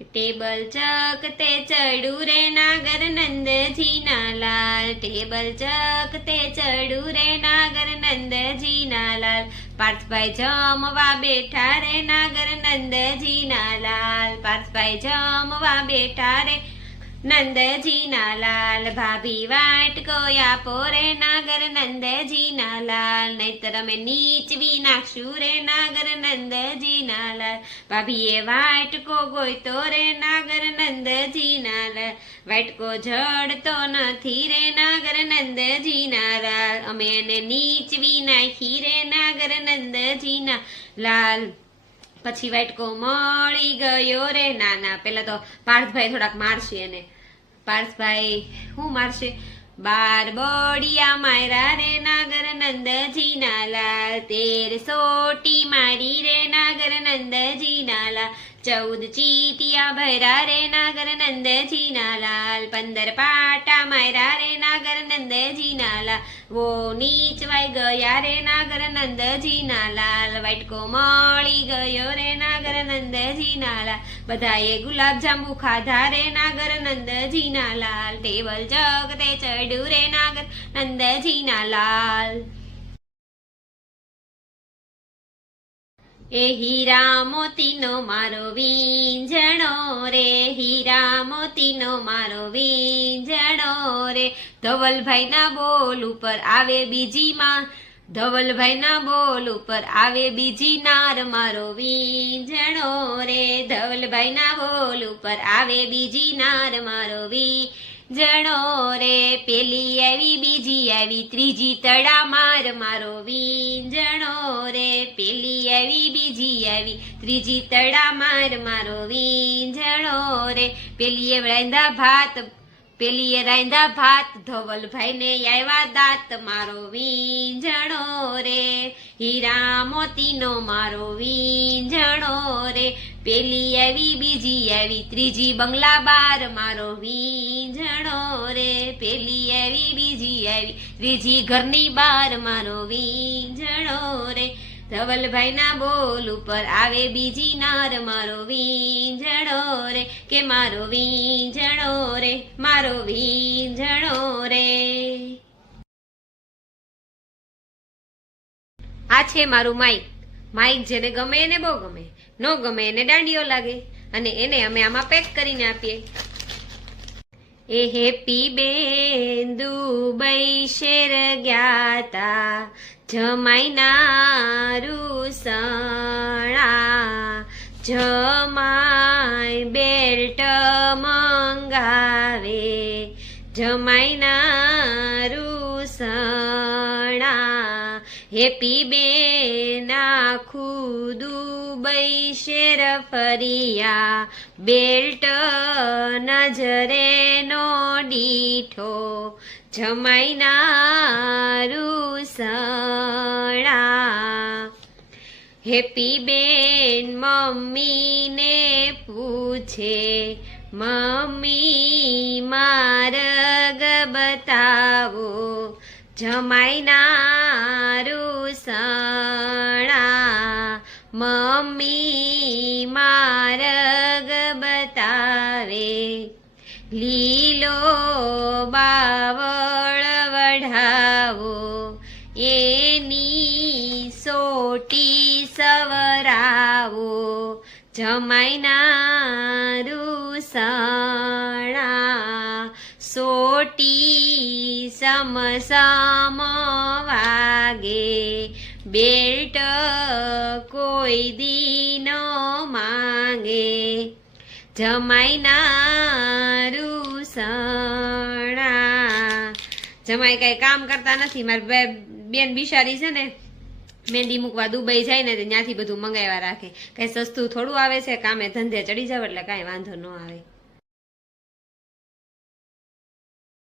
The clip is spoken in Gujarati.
टेबल चकते चढ़ू रे नागर नंद जी ना लाल, टेबल चकते चढ़ू रे नागर नंद जी ना लाल, पार्थभाई जमवा बेठा रे नागर नंद जी ना लाल, पार्थभाई जमवा बेठा रे नंदजी ना लाल, भाभी वाटको आपो रे नागर नंदजी ना लाल, नहीतर अमे नीचवी नाखशु रे नागर नंदजी ना लाल, भाभीए वाटको गोयतो रे नागर नंदजी ना लाल, वाटको जड़तो नथी रे नागर नंदजी ना लाल, अमे एने नीचवी नाखी रे नागर नंदजी ना लाल। પછી વાટકો મળી ગયો રે નાના, પેલા તો પાર્થભાઈ થોડાક મારશે એને, પાર્થભાઈ શું મારશે? 12 બળિયા માર્યા રે નાગર નંદજી ના લાલ, 13 સોટી મારી રે નાગર નંદજી ના લાલ, 14 ચીટિયા ભર્યા રે નાગર નંદજી ના લાલ, 15 પાટા માર્યા રે નાગર નંદજી ના લાલ, વો નીચવાઈ ગયા રે નાગર નંદજી ના લાલ, વાટકો મળી ગયો રે નાગર નંદજી ના લાલ, બધાએ ગુલાબ જાંબુ ખાધા રે નાગર નંદજી ના લાલ, ટેબલ જગતે ચડ્યું રે નાગર નંદજી ના લાલ। એ હીરા મોતીનો મારો વીંઝણો રે, હીરા મોતીનો મારો વીંઝણો રે, ધવલભાઈના બોલ ઉપર આવે બીજી માં, ધવલભાઈના બોલ ઉપર આવે બીજી નાર મારો વીંઝણો રે, ધવલભાઈના બોલ ઉપર આવે બીજી નાર મારો વીંઝણો રે, પેલી આવી બીજી આવી ત્રીજી તડા માર મારો વીંઝણો રે, પેલી આવી બીજી આવી ત્રીજી તડા માર મારો વીંઝણો રે, પેલીએ રાંધા ભાત, પેલીએ રાંધા ભાત, ધવલભાઈને આવ્યા દાંત મારો વીંઝણો રે, હીરા મોતીનો મારો વીંઝણો રે, પેલી આવી બીજી આવી ત્રીજી બંગલા બાર મારો વીંઝણો રે, પેલી આવી બીજી આવી ત્રીજી ઘરની બાર મારો વીંઝણો રે, ધવલભાઈના બોલ ઉપર આવે બીજી નાર મારો વીંઝણો રે, કે મારો વીંઝણો રે, મારો વીંઝણો રે। આ છે મારું માઈક, માઈક જેને ગમે એને બહુ ગમે, ન ગમે એને દાંડિયો લાગે, અને એને અમે આમાં પેક કરીને આપીએ। એ હેપી બેન દુબઈ શેર ગ્યાતા, જમાઈના રૂસણા, જમાઈ બેલ્ટ મંગાવે, જમાઈના રૂસણા, હેપી બેન આખું દુબઈ શેર ફરિયા, બેલ્ટ નજરે નો દીઠો, જમાઈના રૂસણા। હેપી બેન મમ્મીને પૂછે, મમ્મી માર્ગ બતાવો, જમાઈના રૂસણા, મમ્મી માર્ગ બતાવે, લીલો બાવળ વઢાવો, એની સોટી સવરાવો, જમાઈના રૂસણા, સોટી સમસમ વાગે, બેલ્ટ કોઈ દી ન માંગે, જમાઈના રૂસણા। જમાઈ કઈ કામ કરતા નથી, મારી બેન બિચારી છે ને મહેંદી મૂકવા દુબઈ જાય ને ત્યાંથી બધું મંગાવ્યા રાખે, કઈ સસ્તું થોડું આવે છે, કામે ધંધે ચડી જાવ એટલે કાંઈ વાંધો ન આવે।